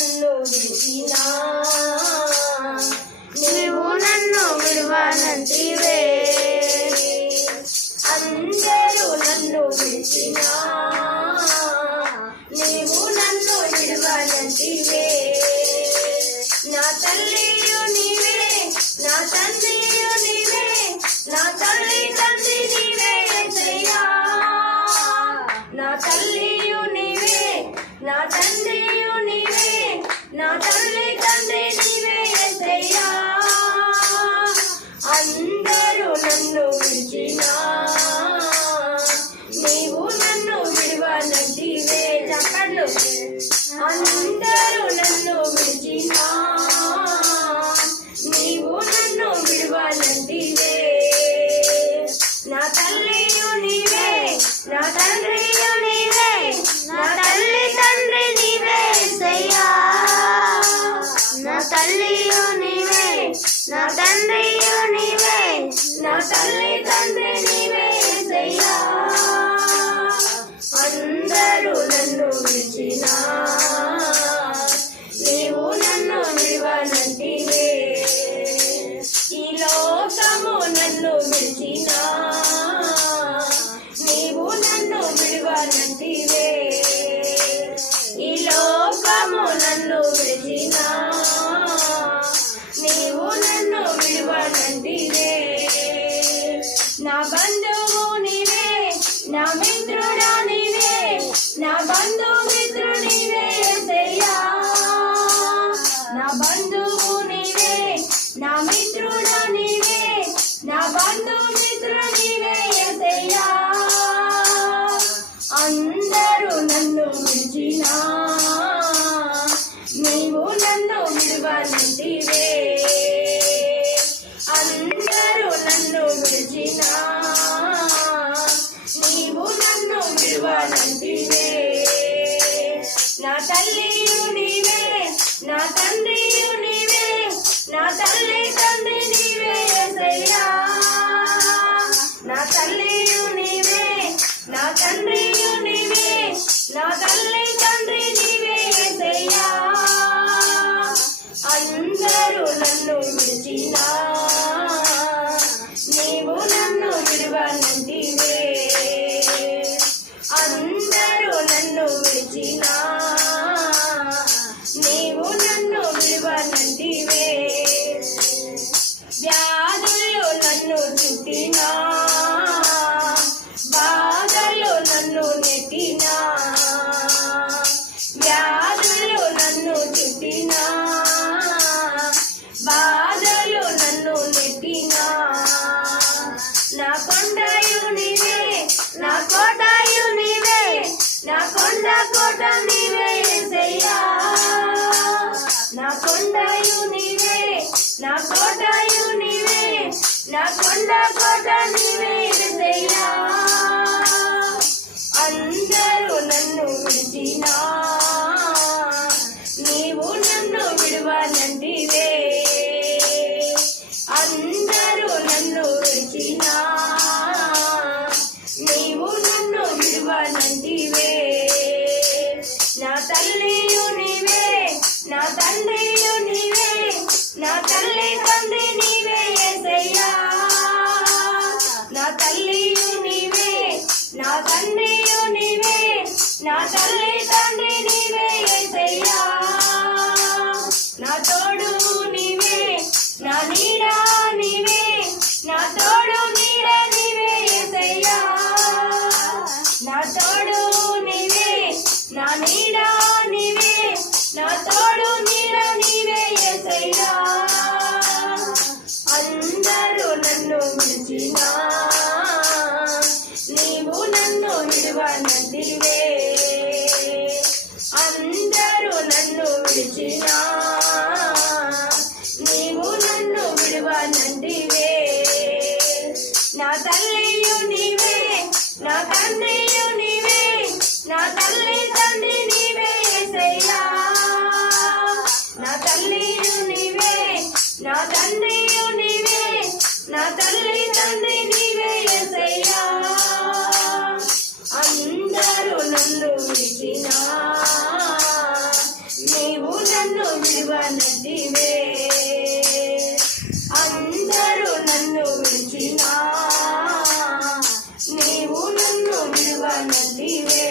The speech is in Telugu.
నన్ను విడిచినా నీవు నన్ను విడువనంటివే అందరూ నన్ను విడిచినా నీవు నన్ను విడువనంటివే నా తల్లియు నీవే నా తండ్రియు నీవే నా తల్లి తండ్రి నీవే యేసయ్యా నా తల్లియు నీవే నా తండ్రియు నీవే నా తల్లి తండ్రి నీవే యేసయ్యా అందరూ నన్ను విడిచినా నీవు నన్ను విడువనంటివే చెప్పండి అందరూ నన్ను విడిచినా నీవు నన్ను విడువనంటివే నా తల్లియు నీవే నా తండ్రియు నీవే నా తల్లి తండ్రి నీవే యేసయ్యా నా తల్లియు నీవే నా తండ్రియు నీవే నా తల్లి తండ్రి నీవే యేసయ్యా అందరూ నన్ను విడిచినా నీవు నన్ను విడువనంటివే ఈ లోకము నన్ను విడిచినా నీవు నన్ను విడువనంటివే ఈ లోకము నన్ను విడిచినా నీవు నన్ను విడువనంటివే నా బంధువు నీవే నా మిత్రుడా నీవే నా బంధు మిత్రుడు నీవే యేసయ్యా నా బంధువు నీవే నా మిత్రుడా నీవే నా బంధు మిత్రుడు నీవే యేసయ్యా అందరూ నన్ను విడిచినా నీవు నన్ను విడువనంటివే అందరూ నన్ను విడిచినా నీవు నన్ను విడువనంటివే నా తల్లియు నీవే నా తండ్రియు నీవే నా తల్లి తండ్రి నీవే యేసయ్యా నా తల్లియు నీవే నా తండ్రియు నీవే నా తల్లి తండ్రి నీవే యేసయ్యా అందరూ నన్ను విడిచినా నీవు నన్ను విడువనంటివే అందరూ నన్ను విడిచినా నీవు నన్ను విడువనంటివే వ్యాధులు నన్ను చుట్టినా బాధలు నన్ను నెట్టినా వ్యాధులు నన్ను చుట్టినా బాధలు నన్ను నెట్టినా నా కొండయు నీవే నా కోటయు నీవే నా కొండ కోట నీవే యేసయ్యా నా కొండయు నీవే నా కోటయు నీవే నా కొండ కోట నీవే యేసయ్యా అందరూ నన్ను విడిచినా నీవు నన్ను విడువనంటివే అందరూ నన్ను విడిచినా నీవు నన్ను విడువనంటివే నా తల్లియు నీవే నా తండ్రియు నీవే నా తల్లి తండ్రి నీవే యేసయ్యా నా తల్లియు నీవే నా తండ్రియు నీవే నా తల్లి తండ్రి నీవే యేసయ్యా నా తోడు నీవే నా నీడా నీవే నా తోడు నీడ నీవే యేసయ్యా నా తోడు నీవే నా నీడా నీవే నా తోడు నీడ తల్లివే